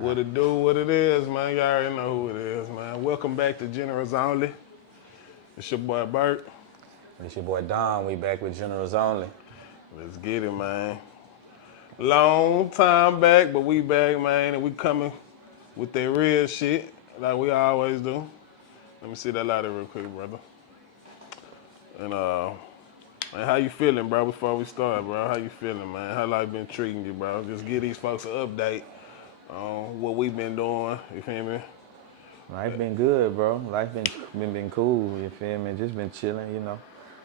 What it do, what it is, man. You already know who it is, man. Welcome back to Generals Only. It's your boy Bert. It's your boy Don. We back with Generals Only. Let's get it, man. Long time back, but we back, man, and we coming with that real shit like we always do. Let me see that lighter real quick, brother. And man, how you feeling, bro? Before we start, bro, how you feeling, man? How life been treating you, bro? Just give these folks an update on what we been doing. You feel me? Life been good, bro. Life been cool. You feel me? Just been chilling,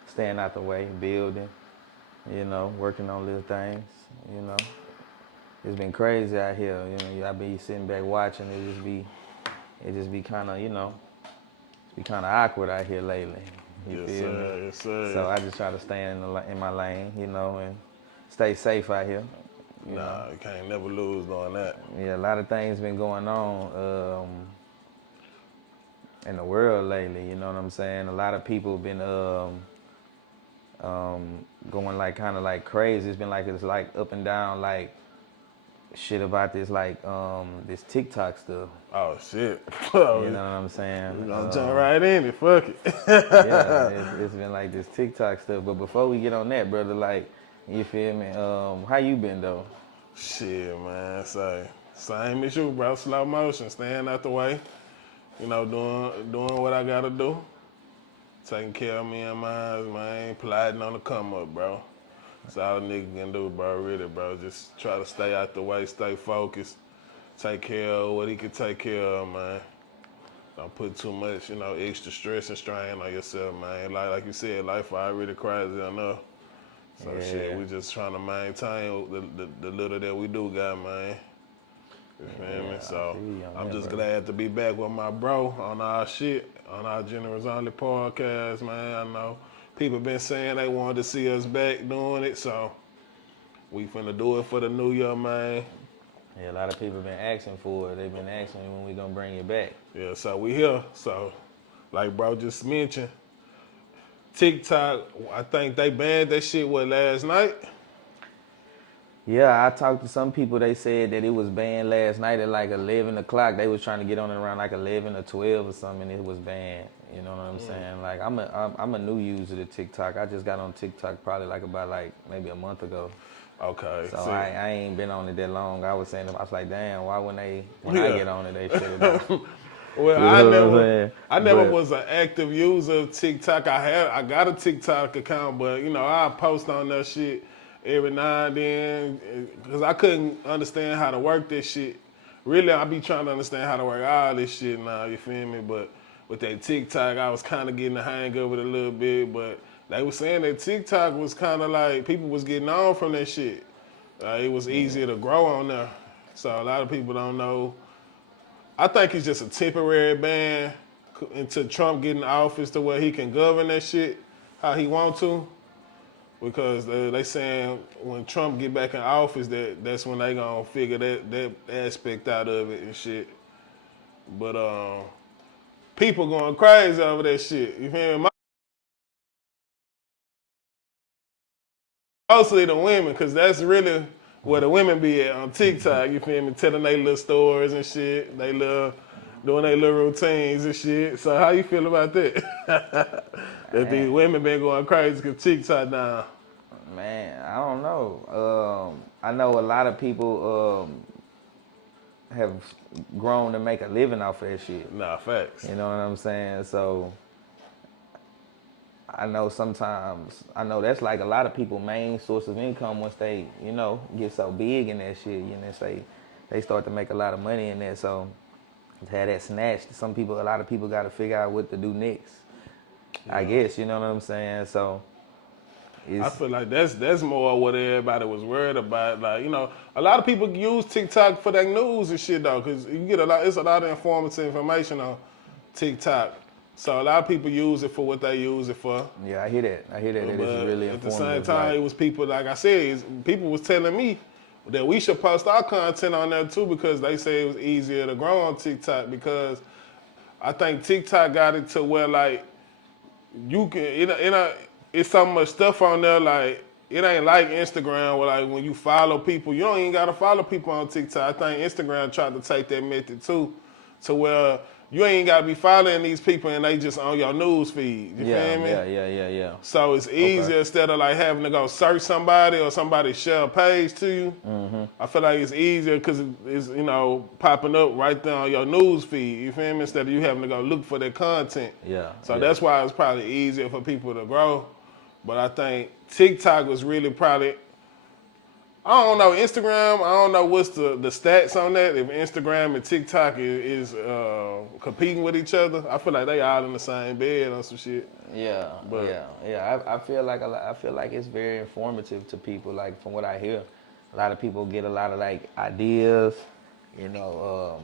staying out the way, building, working on little things. It's been crazy out here. I be sitting back watching. It just be kind of, it's be kind of awkward out here lately. You feel me? Yes, sir. So I just try to stay in my lane, and stay safe out here. You can't never lose doing that. Yeah, a lot of things been going on in the world lately. You know what I'm saying? A lot of people been going like kind of like crazy. It's been like it's like up and down like shit about this like this TikTok stuff. Oh shit. You know what I'm saying? We gonna jump right in it. Fuck it. Yeah, it's been like this TikTok stuff. But before we get on that, brother, like, you feel me? How you been though? Shit, man. Same as you, bro. Slow motion, staying out the way. Doing what I gotta do. Taking care of me and mine, man. Plotting on the come up, bro. That's all a nigga can do, bro. Really, bro. Just try to stay out the way, stay focused. Take care of what he can take care of, man. Don't put too much, extra stress and strain on yourself, man. Like you said, life already crazy enough. So Yeah. shit, we just trying to maintain the little that we do got, man. You feel me? So I'm just glad to be back with my bro on our shit, on our Generalsonlypodcast, man. I know people been saying they wanted to see us back doing it, so we finna do it for the new year, man. Yeah, a lot of people been asking for it. They've been asking when we gonna bring it back. Yeah, so we here. So, like bro just mentioned, TikTok, I think they banned that shit, last night? Yeah, I talked to some people. They said that it was banned last night at like 11 o'clock. They was trying to get on it around like 11 or 12 or something, and it was banned. You know what I'm saying? Like, I'm a new user to TikTok. I just got on TikTok probably about maybe a month ago. Okay. So I ain't been on it that long. I was like, damn, why when I get on it, they shut it down? Well, I never was an active user of TikTok. I got a TikTok account, but I post on that shit every now and then because I couldn't understand how to work this shit. Really, I be trying to understand how to work all this shit now. You feel me? But with that TikTok, I was kind of getting the hang of it a little bit. But they were saying that TikTok was kind of like people was getting on from that shit. It was easier to grow on there. So a lot of people don't know. I think it's just a temporary ban until Trump get in office to where he can govern that shit how he want to. Because they saying when Trump get back in office, that's when they gonna figure that aspect out of it and shit. But people going crazy over that shit. You feel me? Mostly the women, because that's really where the women be at on TikTok, you feel me? Telling their little stories and shit. They love doing their little routines and shit. So how you feel about that? That these women been going crazy because TikTok down. Man, I don't know. I know a lot of people have grown to make a living off of that shit. Nah, facts. You know what I'm saying? So I know that's like a lot of people's main source of income once they, get so big in that shit. They start to make a lot of money in that. So to have that snatched, a lot of people got to figure out what to do next. Yeah. I guess, you know what I'm saying? So I feel like that's more what everybody was worried about. Like, a lot of people use TikTok for their news and shit though, because you get it's a lot of informative information on TikTok. So a lot of people use it for what they use it for. Yeah, I hear that. It is really informative. At the same time, it was people, like I said, people was telling me that we should post our content on there too because they say it was easier to grow on TikTok because I think TikTok got it to where like you can, it's so much stuff on there like it ain't like Instagram where like when you follow people, you don't even gotta follow people on TikTok. I think Instagram tried to take that method too, to where you ain't gotta be following these people and they just on your news feed. You feel me? Yeah. So it's easier instead of like having to go search somebody or somebody share a page to you. Mm-hmm. I feel like it's easier because it's popping up right there on your news feed. You feel me? Instead of you having to go look for that content. Yeah. So that's why it's probably easier for people to grow. But I think TikTok was really probably, I don't know, Instagram, I don't know what's the stats on that. If Instagram and TikTok is competing with each other, I feel like they all in the same bed or some shit. Yeah, I feel like it's very informative to people. Like from what I hear, a lot of people get a lot of like ideas,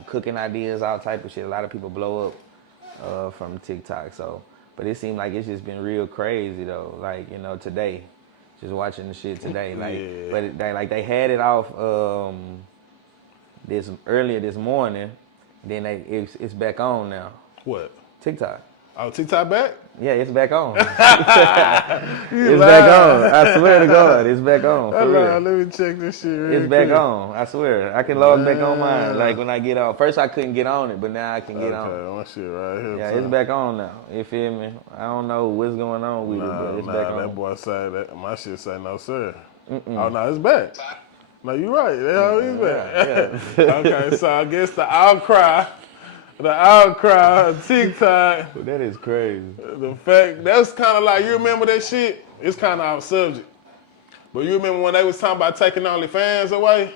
cooking ideas, all type of shit. A lot of people blow up from TikTok. So, but it seemed like it's just been real crazy though. Like today, just watching the shit today. Like, but they had it off earlier this morning. Then it's back on now. What? TikTok. Oh, TikTok back? Yeah, it's back on. It's back on. I swear to God, it's back on. For real. Let me check this shit real It's back on. I swear. I can log back on mine. Like when I get on. First I couldn't get on it, but now I can get on. Okay, my shit right here. Yeah, it's back on now. You feel me? I don't know what's going on with it, but it's back on. That boy say that. My shit say no, sir. Oh, no, it's back. No, you right. That is back. Yeah. Okay, so I guess the outcry of TikTok. That is crazy. The fact, that's kind of like, you remember that shit? It's kind of off subject. But you remember when they was talking about taking OnlyFans away?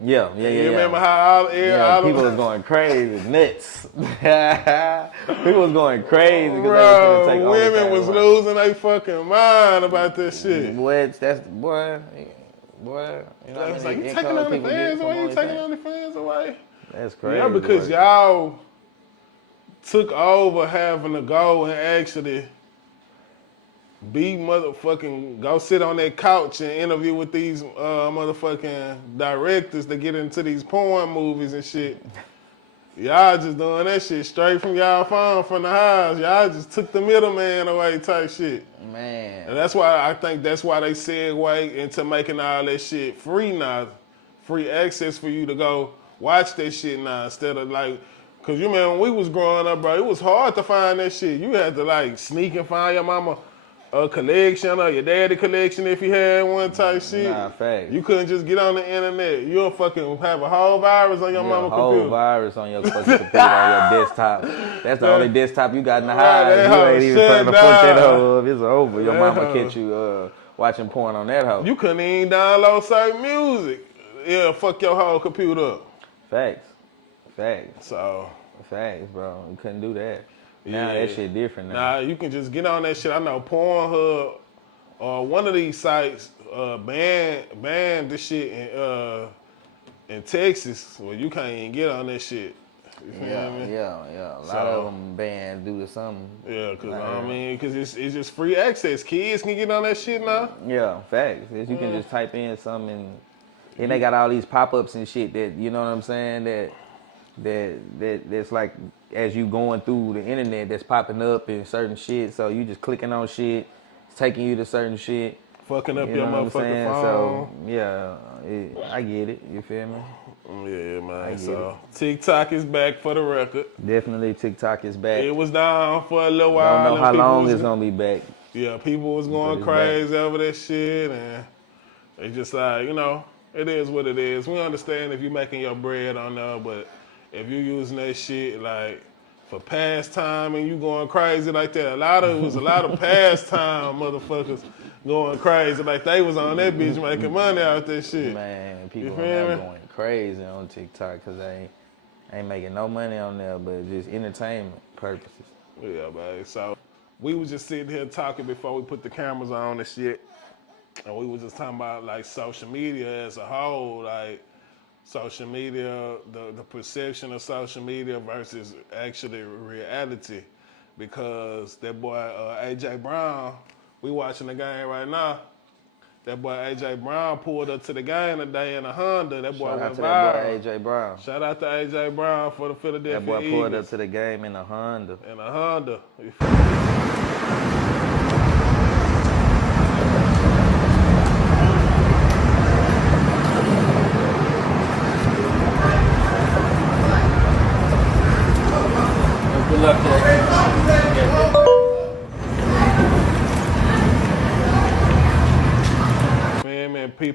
Yeah. You remember how all people was going crazy, nuts. People was going crazy because they was going to take women was losing their fucking mind about this shit. What? That's, boy. You know what I mean? Like, you taking OnlyFans away? You taking OnlyFans away? That's crazy. Yeah, because y'all took over having to go and actually go sit on that couch and interview with these motherfucking directors to get into these porn movies and shit. Y'all just doing that shit straight from y'all phone from the house. Y'all just took the middleman away type shit. Man. And that's why they segue into making all that shit free now. Free access for you to go watch that shit now instead of like, cause you remember when we was growing up, bro, it was hard to find that shit. You had to like sneak and find your mama a collection or your daddy collection if you had one type shit. Nah, facts. You couldn't just get on the internet. You'll fucking have a whole virus on your mama computer. A whole virus on your fucking computer, on your desktop. That's the only desktop you got in the house. You ain't even trying to fuck that hoe up. It's over. Your mama catch you watching porn on that hoe. You couldn't even download certain music. Yeah, fuck your whole computer up. Facts. So. Facts, bro. You couldn't do that. Now that shit different now. Nah, you can just get on that shit. I know Pornhub or one of these sites banned this shit in Texas where you can't even get on that shit. You feel me? Yeah. A lot of them banned due to something. Yeah, because it's just free access. Kids can get on that shit now. Yeah, facts. You can just type in something and they got all these pop-ups and shit that, you know what I'm saying, that's like as you going through the internet that's popping up and certain shit. So you just clicking on shit, it's taking you to certain shit. Fucking up your motherfucking phone. So, yeah, I get it. You feel me? Yeah, man. So TikTok is back for the record. Definitely TikTok is back. It was down for a little while. I don't know how long it's going to be back. Yeah, people was going crazy over that shit. And they just like, it is what it is. We understand if you're making your bread on there, but if you're using that shit like for pastime and you going crazy like that, it was a lot of pastime motherfuckers going crazy like they was on that bitch making money out that shit. Man, people are going crazy on TikTok because they ain't making no money on there, but just entertainment purposes. Yeah, man. So we was just sitting here talking before we put the cameras on and shit. And we was just talking about like social media as a whole, like social media, the perception of social media versus actually reality. Because that boy AJ Brown, we watching the game right now. That boy AJ Brown pulled up to the game today in a Honda. That boy went viral. Shout out to that boy AJ Brown. Shout out to AJ Brown for the Philadelphia Eagles. That boy pulled up to the game in a Honda.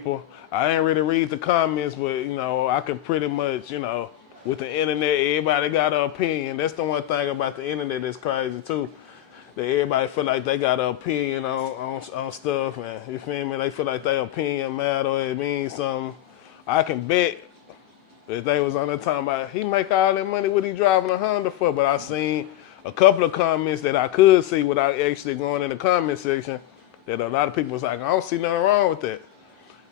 people. I ain't really read the comments, but you know, I can pretty much, you know, with the internet, everybody got an opinion. That's the one thing about the internet that's crazy too. That everybody feel like they got an opinion on stuff, and you feel me? They feel like their opinion matter, or it means something. I can bet if they was on there talking about he make all that money, what he driving a Honda for? But I seen a couple of comments that I could see without actually going in the comment section that a lot of people was like, I don't see nothing wrong with that.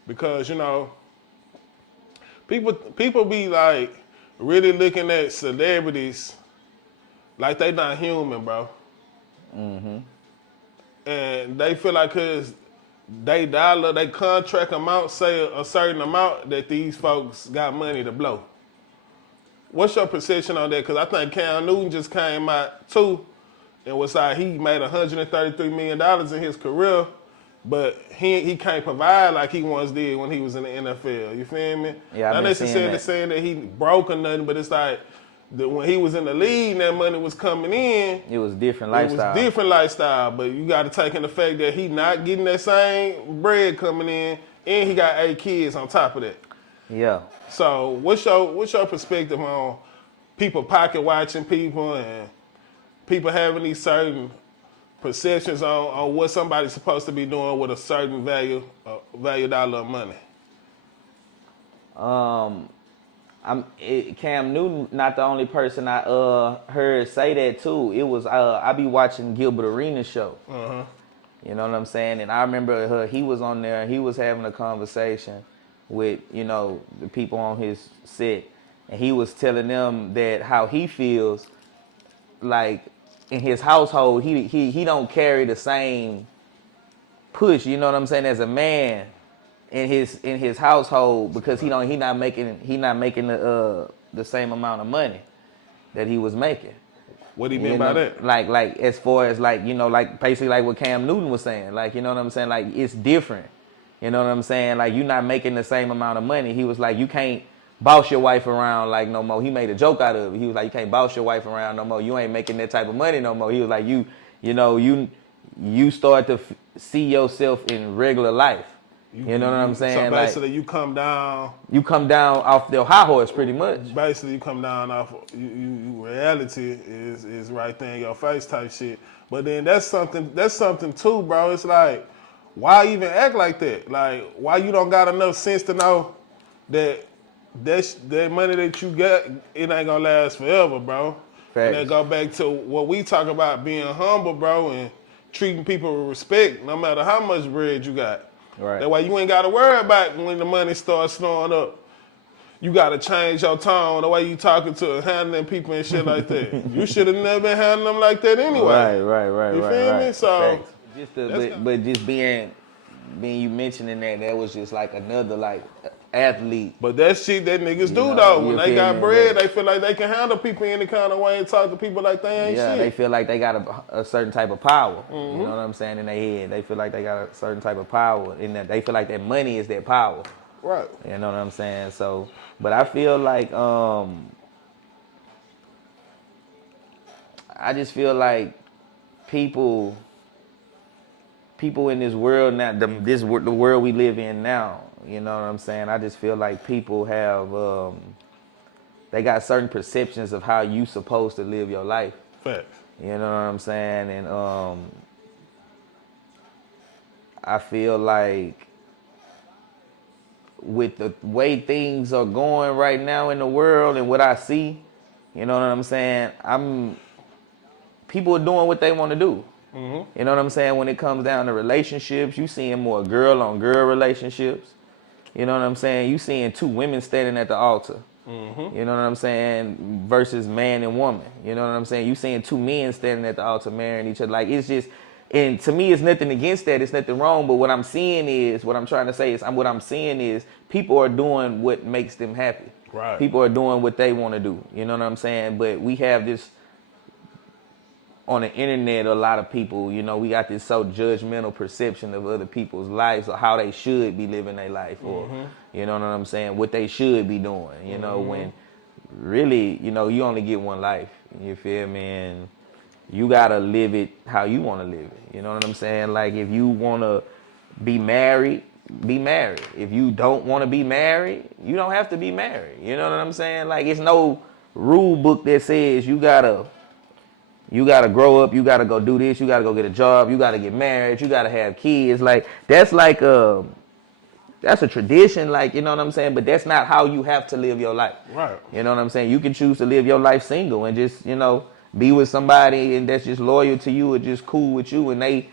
Because, you know, people be like really looking at celebrities like they not human, bro. Mm-hmm. And they feel like cause they contract amount say a certain amount that these folks got money to blow. What's your perception on that? Because I think Cam Newton just came out too and was like he made $133 million in his career, but he can't provide like he once did when he was in the NFL. You feel me? Yeah, Not necessarily saying that he broke or nothing, but it's like when he was in the league and that money was coming in, it was different lifestyle. It was different lifestyle, but you got to take in the fact that he not getting that same bread coming in, and he got 8 kids on top of that. Yeah. So what's your perspective on people pocket watching people and people having these certain perceptions on what somebody's supposed to be doing with a certain value dollar of money? Cam Newton not the only person I heard say that too. It was I be watching Gilbert Arenas show. Uh-huh. You know what I'm saying? And I remember he was on there and he was having a conversation with, you know, the people on his set, and he was telling them that how he feels like in his household he don't carry the same push, you know what I'm saying, as a man in his household because he not making the same amount of money that he was making. What do you mean by that? Like as far as like, you know, like basically like what Cam Newton was saying, like, you know what I'm saying, like it's different. You know what I'm saying? Like you're not making the same amount of money. He was like, you can't boss your wife around like no more. He made a joke out of it. He was like, you can't boss your wife around no more. You ain't making that type of money no more. He was like, you start to see yourself in regular life. You know what I'm saying? So basically, like, you come down off the high horse, pretty much. Basically, you come down off. Reality is right there in your face type shit. But then that's something too, bro. It's like, why even act like that? Like, why you don't got enough sense to know that that money that you got, it ain't gonna last forever, bro. Facts. And that go back to what we talk about, being humble, bro, and treating people with respect, no matter how much bread you got. Right. That way you ain't got to worry about when the money starts slowing up. You got to change your tone, the way you talking to handling people and shit like that. You should have never been handling them like that anyway. Right. You feel me? So, but just being you mentioning that was just like another like athlete. But that shit that niggas do though. When they got bread, they feel like they can handle people any kind of way and talk to people like they ain't shit. Yeah, they feel like they got a certain type of power. Mm-hmm. You know what I'm saying? In their head, they feel like they got a certain type of power. In that they feel like that money is their power. Right. You know what I'm saying? So, but I feel like I just feel like people in this world now, the world we live in now, you know what I'm saying? I just feel like people have, they got certain perceptions of how you supposed to live your life. Facts. You know what I'm saying? And I feel like with the way things are going right now in the world and what I see, you know what I'm saying? People are doing what they want to do. Mm-hmm. You know what I'm saying? When it comes down to relationships, you seeing more girl on girl relationships. You know what I'm saying? You seeing 2 women standing at the altar. Mm-hmm. You know what I'm saying? Versus man and woman. You know what I'm saying? You seeing 2 men standing at the altar marrying each other. Like it's just, and to me, it's nothing against that. It's nothing wrong. But what I'm seeing is people are doing what makes them happy. Right. People are doing what they want to do. You know what I'm saying? But we have this on the internet, a lot of people, you know, we got this so judgmental perception of other people's lives or how they should be living their life or, you know what I'm saying, what they should be doing, you know, when really, you know, you only get one life, you feel me, and you got to live it how you want to live it, you know what I'm saying? Like if you want to be married be married. If you don't want to be married, you don't have to be married. You know what I'm saying? Like, it's no rule book that says you gotta grow up, you gotta go do this, you gotta go get a job, you gotta get married, you gotta have kids. Like, that's a tradition, like, you know what I'm saying? But that's not how you have to live your life. Right. You know what I'm saying? You can choose to live your life single and just, be with somebody and that's just loyal to you or just cool with you, and they